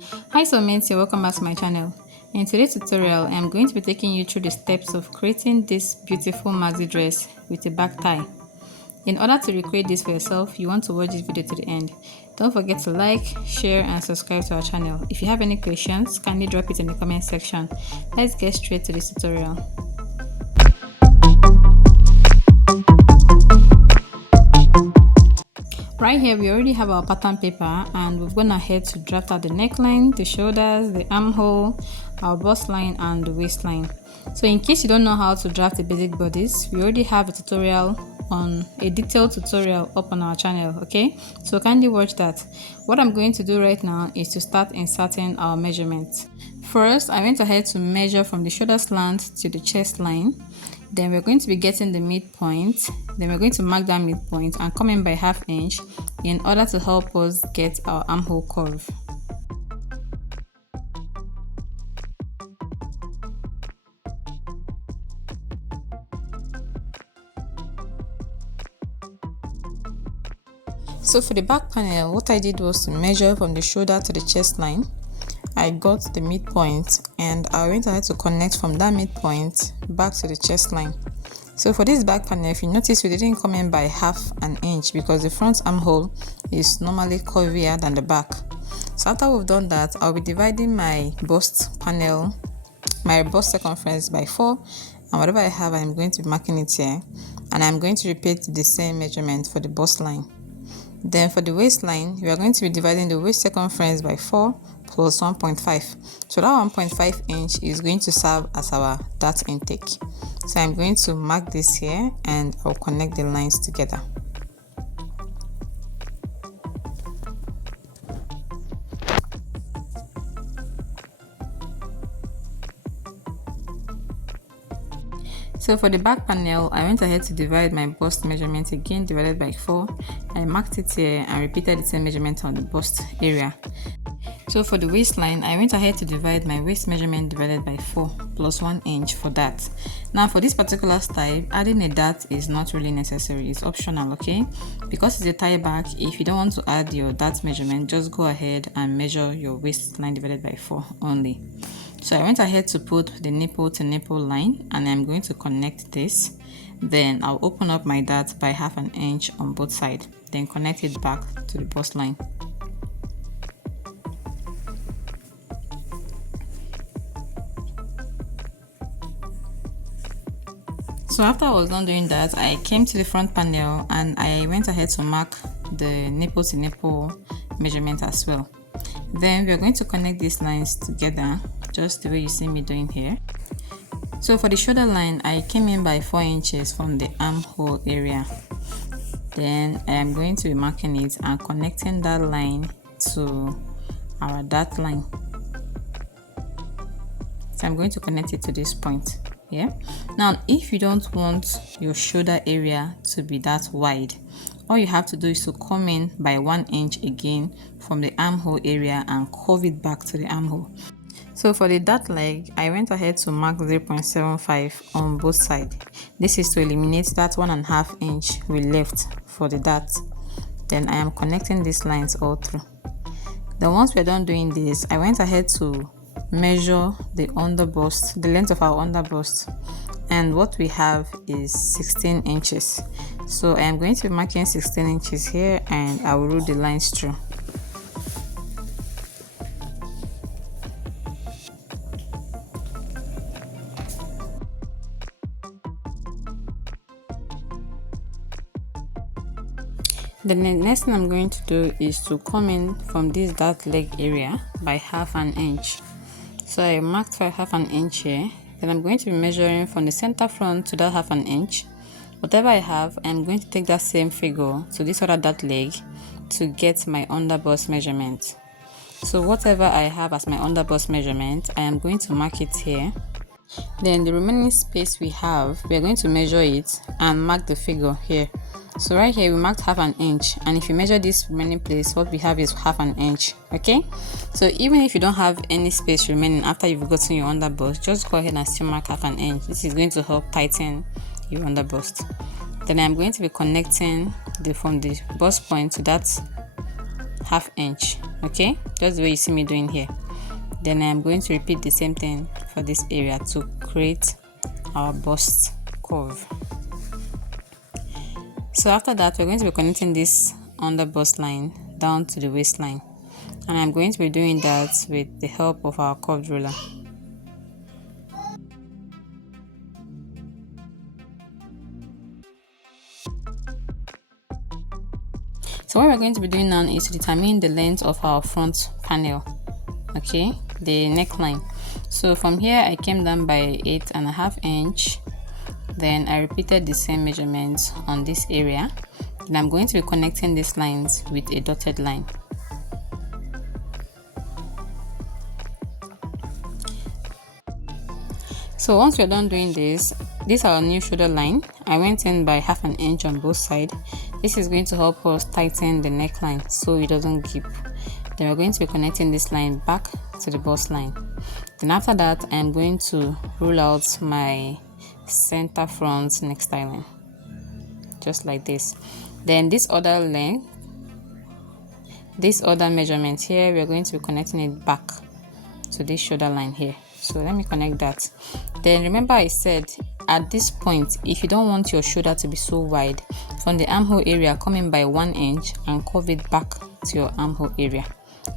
Hi soulmates, you're welcome back to my channel. In today's tutorial, I am going to be taking you through the steps of creating this beautiful maxi dress with a back tie. In order to recreate this for yourself, you want to watch this video to the end. Don't forget to like, share and subscribe to our channel. If you have any questions, kindly drop it in the comment section. Let's get straight to this tutorial. Right here we already have our pattern paper and we've gone ahead to draft out the neckline, the shoulders, the armhole, our bust line and the waistline. So in case you don't know how to draft the basic bodies, we already have a detailed tutorial up on our channel, okay? So kindly watch that. What I'm going to do right now is to start inserting our measurements. First, I went ahead to measure from the shoulder slant to the chest line. Then we're going to be getting the midpoint. Then we're going to mark that midpoint and come in by ½ inch in order to help us get our armhole curve. So for the back panel, what I did was to measure from the shoulder to the chest line. I got the midpoint and I went ahead to connect from that midpoint back to the chest line. So for this back panel, if you notice, we didn't come in by ½ inch because the front armhole is normally curvier than the back. So after we've done that, I'll be dividing my bust panel, my bust circumference by 4, and whatever I have, I'm going to be marking it here, and I'm going to repeat the same measurement for the bust line. Then for the waistline, we are going to be dividing the waist circumference by 4 plus 1.5. So that 1.5 inch is going to serve as our dart intake. So I'm going to mark this here and I'll connect the lines together. So for the back panel, I went ahead to divide my bust measurement again, divided by 4. I marked it here and repeated the same measurement on the bust area. So for the waistline, I went ahead to divide my waist measurement divided by 4 plus 1 inch for that. Now for this particular style, adding a dart is not really necessary, it's optional, okay? Because it's a tie back, if you don't want to add your dart measurement, just go ahead and measure your waistline divided by 4 only. So I went ahead to put the nipple to nipple line and I'm going to connect this. Then I'll open up my dart by ½ inch on both sides, then connect it back to the bust line. So after I was done doing that, I came to the front panel and I went ahead to mark the nipple to nipple measurement as well. Then we are going to connect these lines together just the way you see me doing here. So for the shoulder line, I came in by 4 inches from the armhole area. Then I am going to be marking it and connecting that line to our dart line. So I'm going to connect it to this point. Yeah. Now if you don't want your shoulder area to be that wide, all you have to do is to come in by 1 inch again from the armhole area and curve it back to the armhole. So for the dart leg, I went ahead to mark 0.75 on both sides. This is to eliminate that 1.5 inch we left for the dart. Then I am connecting these lines all through. Then once we're done doing this, I went ahead to measure the underbust, the length of our underbust, and what we have is 16 inches. So I am going to be marking 16 inches here and I will rule the lines through. The next thing I'm going to do is to come in from this dart leg area by ½ inch. So I marked by ½ inch here. Then I'm going to be measuring from the center front to that ½ inch. Whatever I have, I'm going to take that same figure to this other dart leg to get my underbust measurement. So whatever I have as my underbust measurement, I am going to mark it here. Then the remaining space we have, we are going to measure it and mark the figure here. So right here we marked ½ inch, and if you measure this remaining place, what we have is ½ inch. Okay, so even if you don't have any space remaining after you've gotten your underbust, just go ahead and still mark ½ inch. This is going to help tighten your underbust. Then I'm going to be connecting from the bust point to that 1/2 inch, okay, just the way you see me doing here. Then I'm going to repeat the same thing for this area to create our bust curve. So after that, we're going to be connecting this under bust line down to the waistline, and I'm going to be doing that with the help of our curved ruler. So what we're going to be doing now is to determine the length of our front panel, okay, the neckline. So from here I came down by 8.5 inch, then I repeated the same measurements on this area. Then I'm going to be connecting these lines with a dotted line. So once we're done doing this is our new shoulder line. I went in by 1/2 inch on both sides. This is going to help us tighten the neckline so it doesn't keep. Then we're going to be connecting this line back to the bust line. Then after that, I am going to rule out my center front neck styling, just like this. Then this other length, this other measurement here, we're going to be connecting it back to this shoulder line here. So let me connect that. Then remember I said at this point, if you don't want your shoulder to be so wide, from the armhole area, come in by 1 inch and curve it back to your armhole area,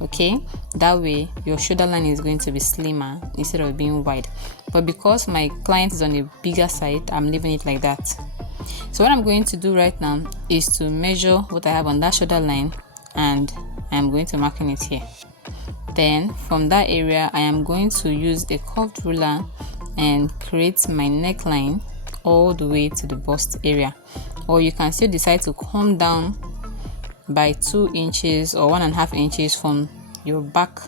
okay? That way your shoulder line is going to be slimmer instead of being wide. But because my client is on a bigger side, I'm leaving it like that. So what I'm going to do right now is to measure what I have on that shoulder line, and I'm going to mark it here. Then from that area, I am going to use a curved ruler and create my neckline all the way to the bust area. Or you can still decide to come down by 2 inches or 1.5 inches from your back,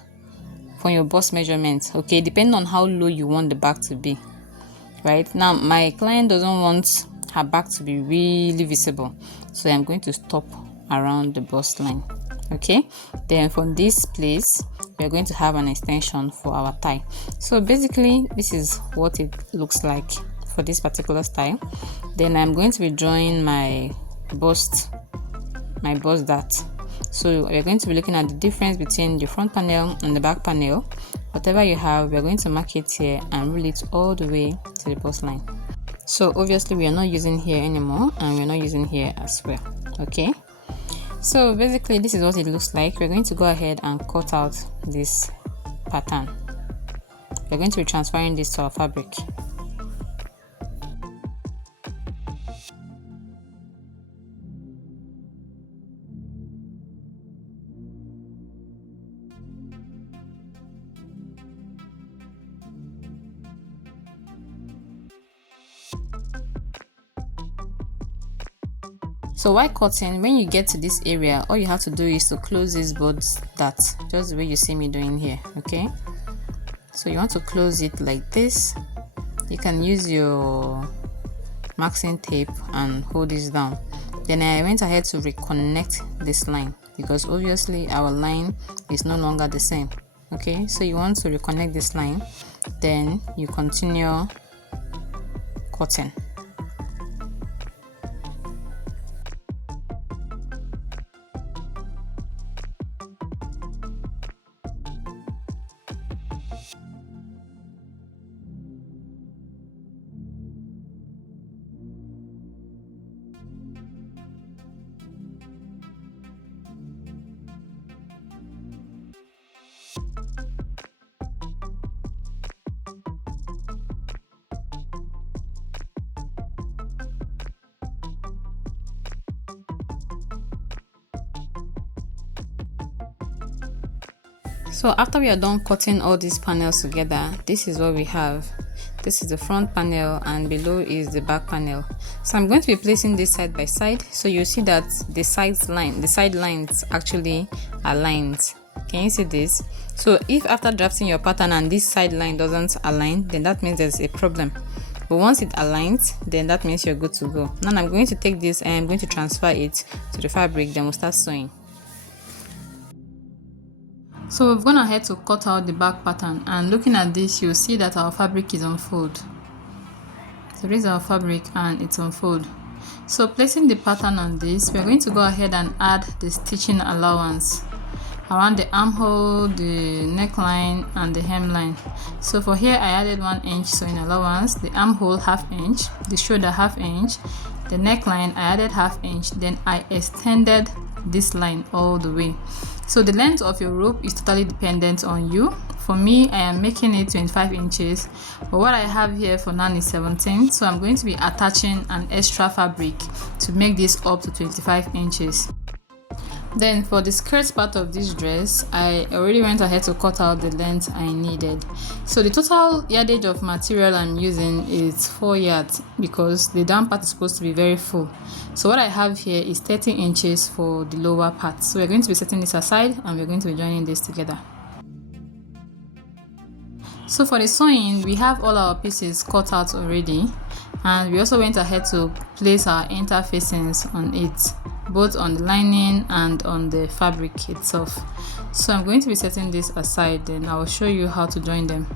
from your bust measurement, okay, depending on how low you want the back to be. Right now my client doesn't want her back to be really visible, so I'm going to stop around the bust line, okay? Then from this place we're going to have an extension for our thigh. So basically this is what it looks like for this particular style. Then I'm going to be drawing my bust dart. So we're going to be looking at the difference between the front panel and the back panel. Whatever you have, we're going to mark it here and rule it all the way to the bust line. So obviously we are not using here anymore, and we're not using here as well, okay? So basically this is what it looks like. We're going to go ahead and cut out this pattern. We're going to be transferring this to our fabric. So while cutting, when you get to this area, all you have to do is to close this board dart, just the way you see me doing here, okay? So you want to close it like this. You can use your maxing tape and hold this down. Then I went ahead to reconnect this line because obviously our line is no longer the same, okay? So you want to reconnect this line, then you continue cutting. So after we are done cutting all these panels together, this is what we have. This is the front panel and below is the back panel. So I'm going to be placing this side by side, so you see that the side lines actually align. Can you see this? So if after drafting your pattern and this side line doesn't align, then that means there's a problem. But once it aligns, then that means you're good to go. Now I'm going to take this and I'm going to transfer it to the fabric, then we'll start sewing. So we've gone ahead to cut out the back pattern, and looking at this, you'll see that our fabric is on fold. So this is our fabric and it's on fold. So placing the pattern on this, we're going to go ahead and add the stitching allowance. around the armhole, the neckline, and the hemline. So for here I added 1 inch sewing allowance, the armhole 1/2 inch, the shoulder 1/2 inch, the neckline I added 1/2 inch, then I extended this line all the way. So the length of your rope is totally dependent on you. For me, I am making it 25 inches, but what I have here for now is 17, so I'm going to be attaching an extra fabric to make this up to 25 inches. Then for the skirt part of this dress, I already went ahead to cut out the length I needed. So the total yardage of material I'm using is 4 yards because the down part is supposed to be very full. So what I have here is 30 inches for the lower part. So we're going to be setting this aside and we're going to be joining this together. So for the sewing, we have all our pieces cut out already, and we also went ahead to place our interfacings on it, both on the lining and on the fabric itself. So I'm going to be setting this aside, then I will show you how to join them.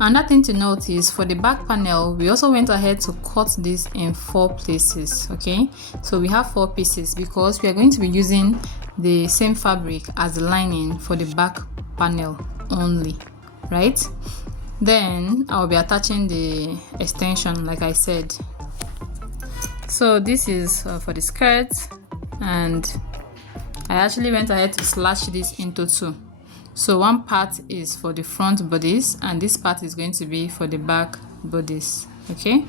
Another thing to note is for the back panel, we also went ahead to cut this in 4 places. Okay, so we have 4 pieces because we are going to be using the same fabric as the lining for the back panel only, right? Then I'll be attaching the extension like I said. So this is for the skirt, and I actually went ahead to slash this into 2. So one part is for the front bodies and this part is going to be for the back bodies. Okay,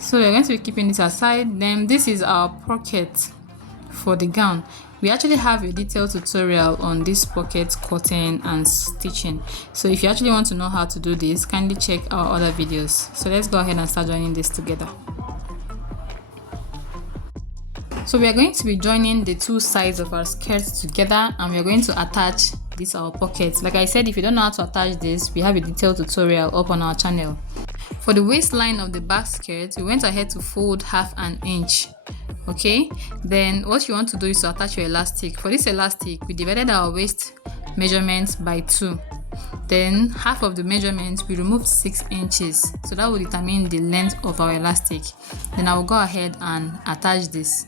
so we're going to be keeping this aside. Then this is our pocket for the gown. We actually have a detailed tutorial on this pocket cutting and stitching, so if you actually want to know how to do this, kindly check our other videos. So let's go ahead and start joining this together. So we are going to be joining the 2 sides of our skirt together and we are going to attach this our pockets. Like I said, if you don't know how to attach this, we have a detailed tutorial up on our channel. For the waistline of the back skirt, we went ahead to fold 1/2 inch. Okay, then what you want to do is to attach your elastic. For this elastic, we divided our waist measurements by 2. Then half of the measurement we removed 6 inches, so that will determine the length of our elastic. Then I will go ahead and attach this.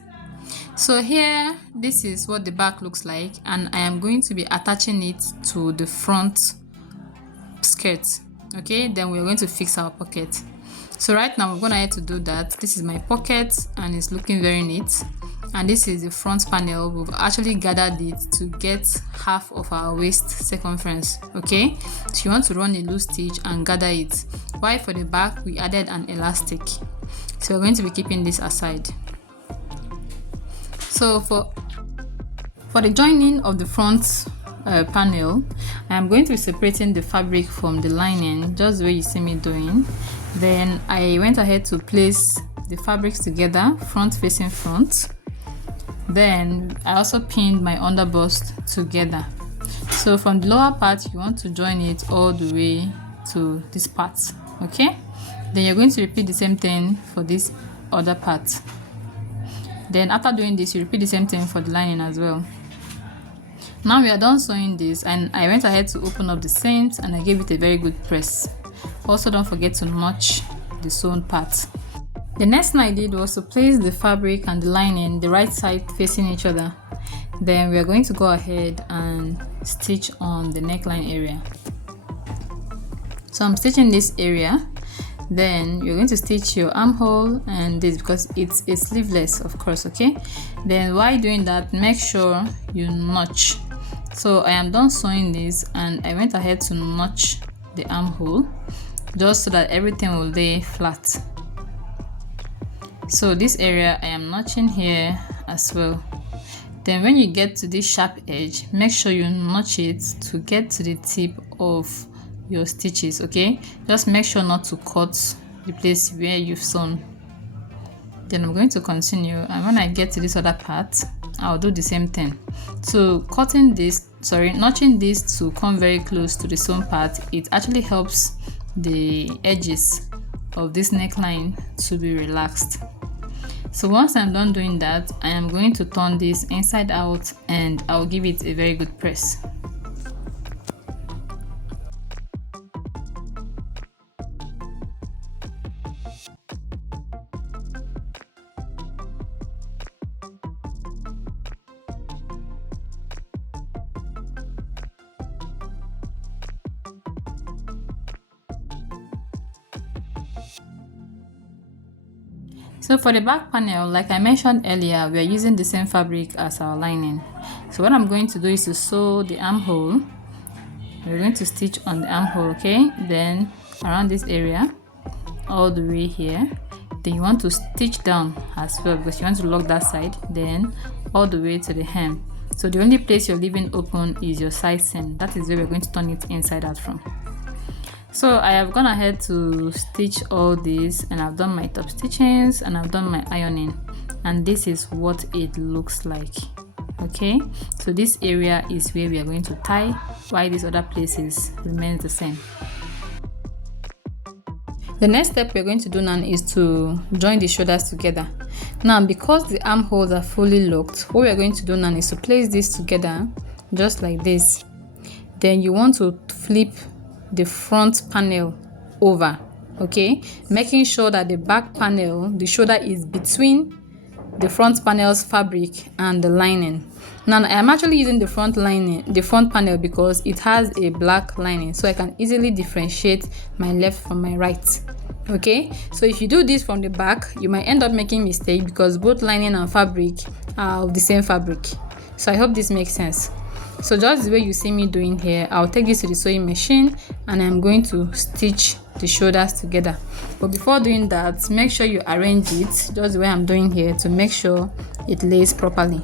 So here, this is what the back looks like, and I am going to be attaching it to the front skirt. Okay, then we're going to fix our pocket. So right now we're going to have to do that. This is my pocket and it's looking very neat, and this is the front panel. We've actually gathered it to get half of our waist circumference. Okay, so you want to run a loose stitch and gather it. While for the back we added an elastic, so we're going to be keeping this aside. So for the joining of the front panel, I'm going to be separating the fabric from the lining, just the way you see me doing. Then I went ahead to place the fabrics together, front facing front. Then I also pinned my underbust together. So from the lower part, you want to join it all the way to this part. Okay, then you're going to repeat the same thing for this other part. Then after doing this, you repeat the same thing for the lining as well. Now we are done sewing this, and I went ahead to open up the seams and I gave it a very good press. Also, don't forget to notch the sewn part. The next thing I did was to place the fabric and the lining the right side facing each other. Then we are going to go ahead and stitch on the neckline area. So I'm stitching this area. Then you're going to stitch your armhole and this, because it's a sleeveless, of course. Okay, then while doing that, make sure you notch. So I am done sewing this and I went ahead to notch the armhole just so that everything will lay flat. So this area I am notching here as well. Then when you get to this sharp edge, make sure you notch it to get to the tip of your stitches. Okay, just make sure not to cut the place where you've sewn. Then I'm going to continue, and when I get to this other part, I'll do the same thing. So notching this to come very close to the sewn part, it actually helps the edges of this neckline to be relaxed. So once I'm done doing that, I am going to turn this inside out and I'll give it a very good press. So for the back panel, like I mentioned earlier, we are using the same fabric as our lining. So what I'm going to do is to sew the armhole. We're going to stitch on the armhole, okay? Then around this area, all the way here. Then you want to stitch down as well because you want to lock that side. Then all the way to the hem. So the only place you're leaving open is your side seam. That is where we're going to turn it inside out from. So I have gone ahead to stitch all this, and I've done my top stitchings and I've done my ironing, and this is what it looks like. Okay, so this area is where we are going to tie, while these other places remains the same. The next step we're going to do now is to join the shoulders together. Now, because the armholes are fully locked, what we're going to do now is to place this together just like this. Then you want to flip the front panel over, okay, making sure that the back panel, the shoulder, is between the front panel's fabric and the lining. Now I am actually using the front panel because it has a black lining, so I can easily differentiate my left from my right. Okay, so if you do this from the back, you might end up making mistake because both lining and fabric are of the same fabric. So I hope this makes sense. So just the way you see me doing here, I'll take this to the sewing machine and I'm going to stitch the shoulders together. But before doing that, make sure you arrange it just the way I'm doing here to make sure it lays properly.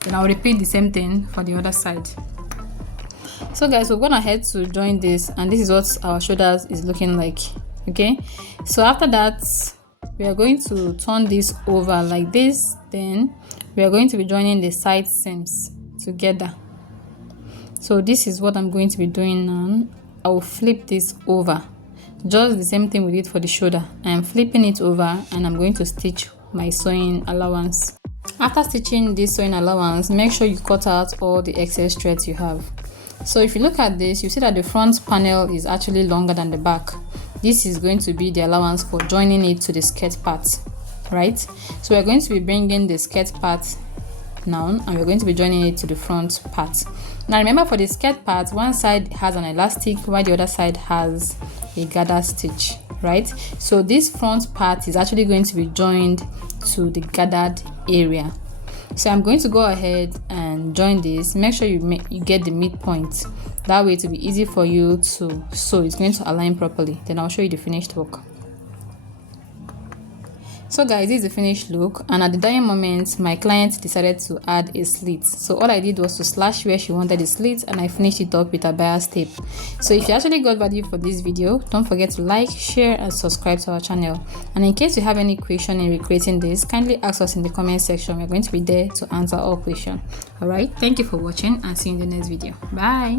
Then I'll repeat the same thing for the other side. So guys, we're going ahead to join this, and this is what our shoulders is looking like. Okay, so after that, we are going to turn this over like this. Then we are going to be joining the side seams together. So this is what I'm going to be doing now. I will flip this over, just the same thing we did for the shoulder. I am flipping it over and I'm going to stitch my sewing allowance. After stitching this sewing allowance, make sure you cut out all the excess threads you have. So if you look at this, you see that the front panel is actually longer than the back. This is going to be the allowance for joining it to the skirt part, right? So we're going to be bringing the skirt part now, and we're going to be joining it to the front part. Now remember, for the skirt part, one side has an elastic while the other side has a gather stitch, right? So this front part is actually going to be joined to the gathered area. So I'm going to go ahead and join this. Make sure you get the midpoint. That way it will be easy for you to sew. It's going to align properly. Then I'll show you the finished work. So guys, this is the finished look, and at the dying moment my client decided to add a slit. So all I did was to slash where she wanted the slit, and I finished it up with a bias tape. So if you actually got value for this video, don't forget to like, share and subscribe to our channel. And in case you have any question in recreating this, kindly ask us in the comment section. We're going to be there to answer all questions. Alright, thank you for watching and see you in the next video. Bye.